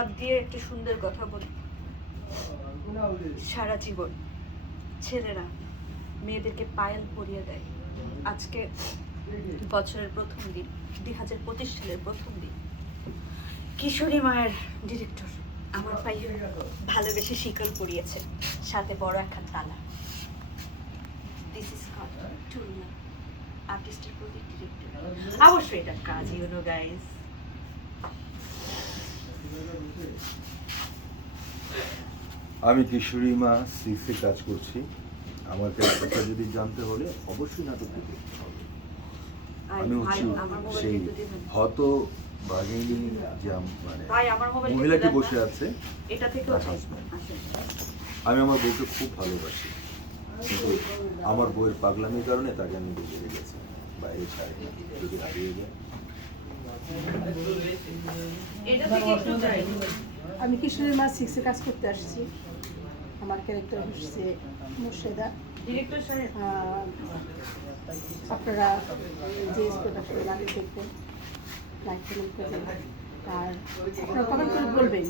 বাদ দিয়ে একটু সুন্দর কথা বলি। সারা জীবন ছেলেরা মেয়েদেরকে পায়েল পরিয়ে দেয়। আজকে বছরের প্রথম দিন, 2025 সালের প্রথম দিন, কিশোরী মায়ের ডিরেক্টর আমার পায়ে ভালোবেসে শিকল পরিয়েছে, সাথে বড় একটা তালা। দিস ইজ কল্ড টুলনা, আর্টিস্টের প্রতি ডিরেক্টর। অবশ্যই এটা কাজ, ইউ নো গাইস। আমি কিশোরী মা 6-এ কাজ করছি। আমার ক্যারেক্টারটা যদি জানতে হলে অবশ্যই নাটক দেখতে হবে। আমি হচ্ছি সেই হত বাঘিনী, যে মানে মহিলাটি বসে আছে, এটা থেকে আমি আমার বউকে খুব ভালোবাসি, কিন্তু আমার বউয়ের পাগলামির কারণে তাকে আমি বেরিয়ে গেছি বাইরে, ছাড়ি যদি হারিয়ে যায়। আমি কিশোরী মা 6-এ কাজ করতে আসছি। আমার ক্যারেক্টার হচ্ছে মুর্শেদা। আপনারা যে প্রোডাকশন লাগে দেখবেন, লাইক কমেন্ট করবেন, আর আপনারা কমেন্ট করে বলবেন।